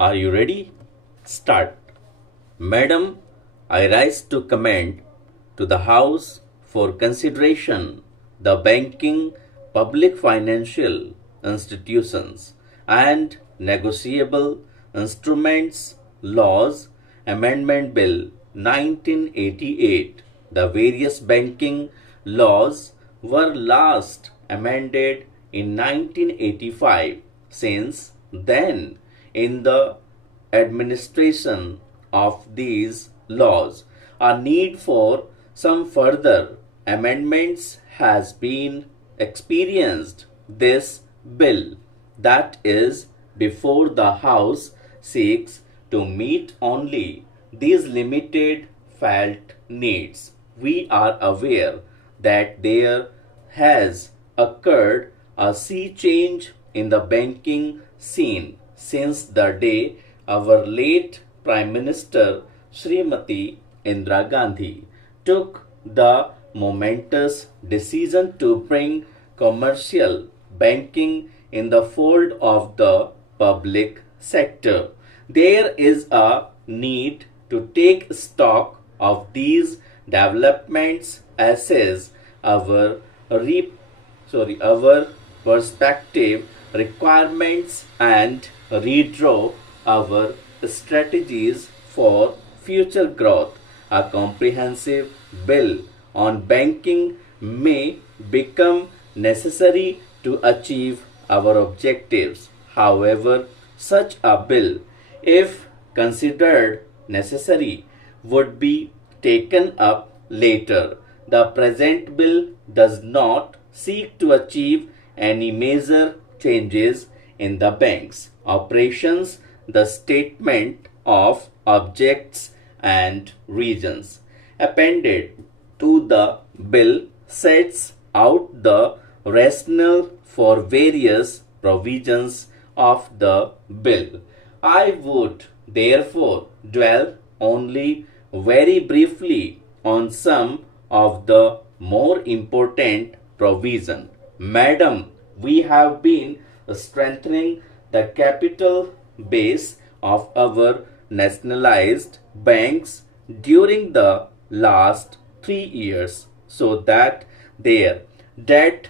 Are you ready? Start. Madam, I rise to commend to the House for consideration the banking, public financial institutions, and negotiable instruments laws amendment bill 1988. The various banking laws were last amended in 1985. Since then, in the administration of these laws, a need for some further amendments has been experienced. This bill that is before the House seeks to meet only these limited felt needs. We are aware that there has occurred a sea change in the banking scene since the day our late Prime Minister Srimati Indira Gandhi took the momentous decision to bring commercial banking in the fold of the public sector. There is a need to take stock of these developments, assess our our perspective requirements, and redraw our strategies for future growth. A comprehensive bill on banking may become necessary to achieve our objectives. However, such a bill, if considered necessary, would be taken up later. The present bill does not seek to achieve any major changes in the bank's operations. The statement of objects and reasons appended to the bill sets out the rationale for various provisions of the bill. I would therefore dwell only very briefly on some of the more important provision. Madam, we have been strengthening the capital base of our nationalized banks during the last 3 years so that their debt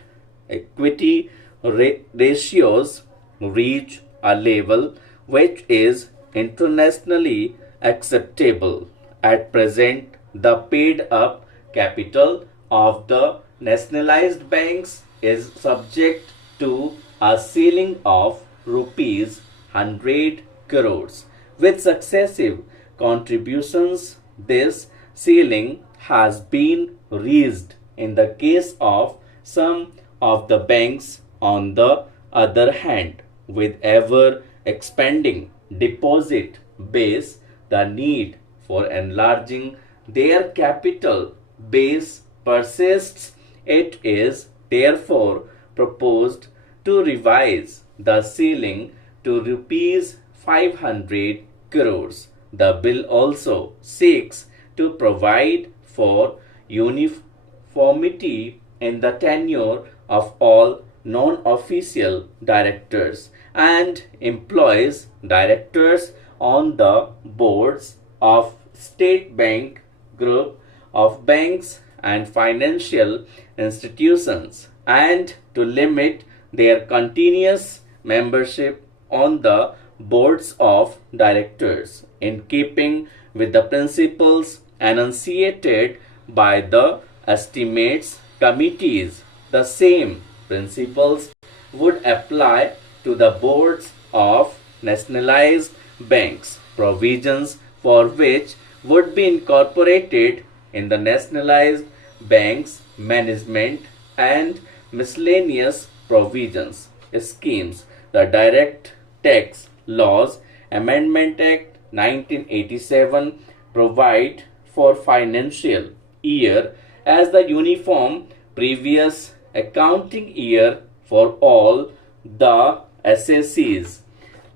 equity ratios reach a level which is internationally acceptable. At present, the paid up capital of the nationalized banks is subject to a ceiling of rupees 100 crores. With successive contributions, this ceiling has been raised in the case of some of the banks. On the other hand, with ever expanding deposit base, the need for enlarging their capital base persists. It is therefore proposed to revise the ceiling to rupees 500 crores. The bill also seeks to provide for uniformity in the tenure of all non-official directors and employs directors on the boards of State Bank Group of banks and financial institutions, and to limit their continuous membership on the boards of directors in keeping with the principles enunciated by the estimates committees. The same principles would apply to the boards of nationalized banks, provisions for which would be incorporated in the nationalized banks management and miscellaneous provisions schemes. The Direct Tax Laws Amendment Act 1987 provide for financial year as the uniform previous accounting year for all the SSCs.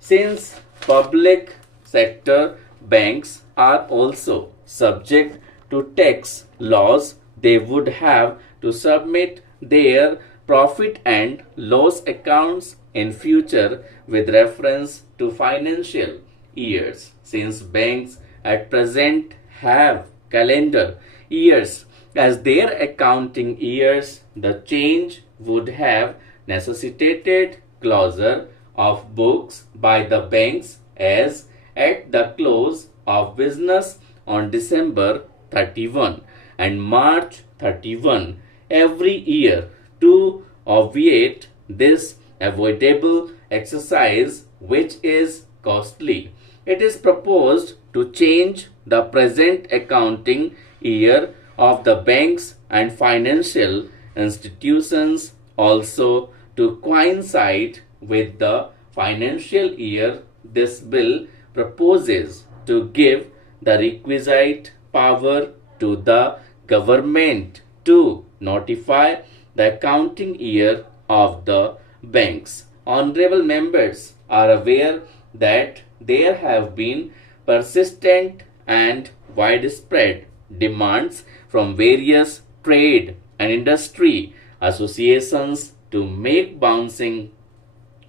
Since public sector banks are also subject to tax laws, they would have to submit their profit and loss accounts in future with reference to financial years. Since banks at present have calendar years as their accounting years, the change would have necessitated closure of books by the banks as at the close of business on December 31 and March 31 every year. To obviate this avoidable exercise, which is costly, it is proposed to change the present accounting year of the banks and financial institutions also to coincide with the financial year. This bill proposes to give the requisite power to the government to notify the accounting year of the banks. Honorable members are aware that there have been persistent and widespread demands from various trade and industry associations to make bouncing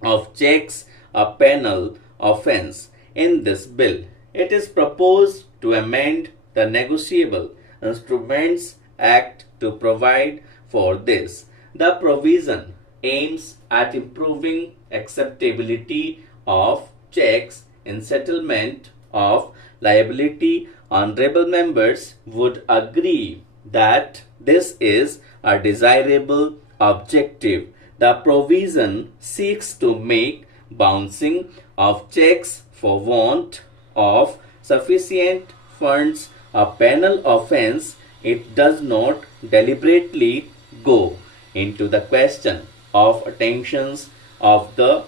of checks a penal offense. In this bill, it is proposed to amend the Negotiable Instruments Act to provide for this. The provision aims at improving acceptability of checks in settlement of liability. Honorable members would agree that this is a desirable objective. The provision seeks to make bouncing of checks for want of sufficient funds a penal offense. It does not deliberately go into the question of attentions of the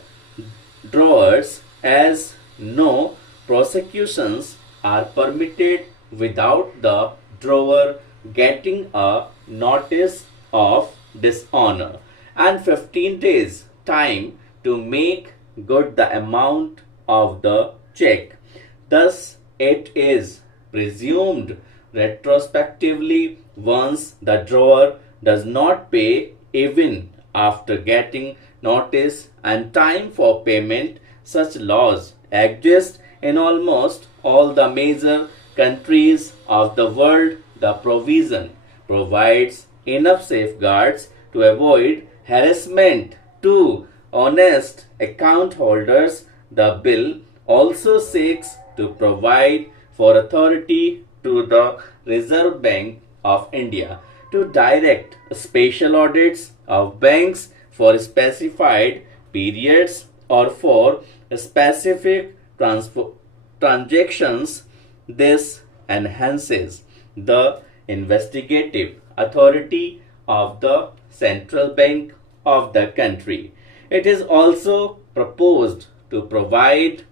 drawers, as no prosecutions are permitted without the drawer getting a notice of dishonor and 15 days time to make good the amount of the check. Thus, it is presumed retrospectively once the drawer does not pay even after getting notice and time for payment. Such laws exist in almost all the major countries of the world. The provision provides enough safeguards to avoid harassment to honest account holders. The bill also seeks to provide for authority to the Reserve Bank of India to direct special audits of banks for specified periods or for specific transactions. This enhances the investigative authority of the central bank of the country. It is also proposed to provide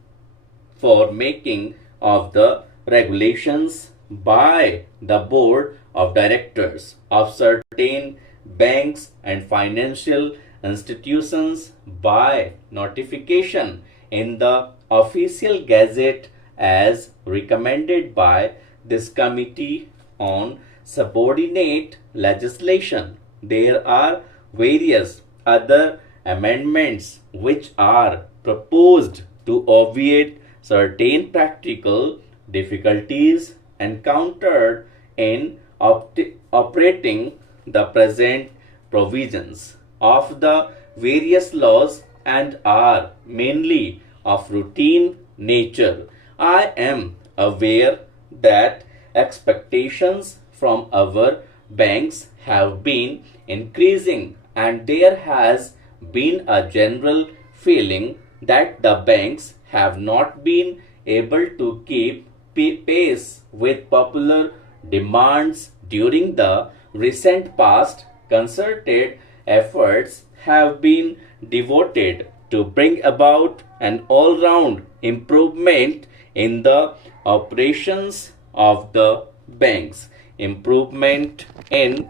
for making of the regulations by the board of directors of certain banks and financial institutions by notification in the official gazette as recommended by this committee on subordinate legislation. There are various other amendments which are proposed to obviate certain practical difficulties encountered in operating the present provisions of the various laws and are mainly of routine nature. I am aware that expectations from our banks have been increasing and there has been a general feeling that the banks have not been able to keep pace with popular demands during the recent past. Concerted efforts have been devoted to bring about an all-round improvement in the operations of the banks. Improvement in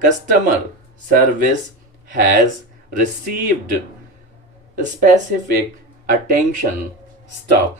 customer service has received specific attention. Stop.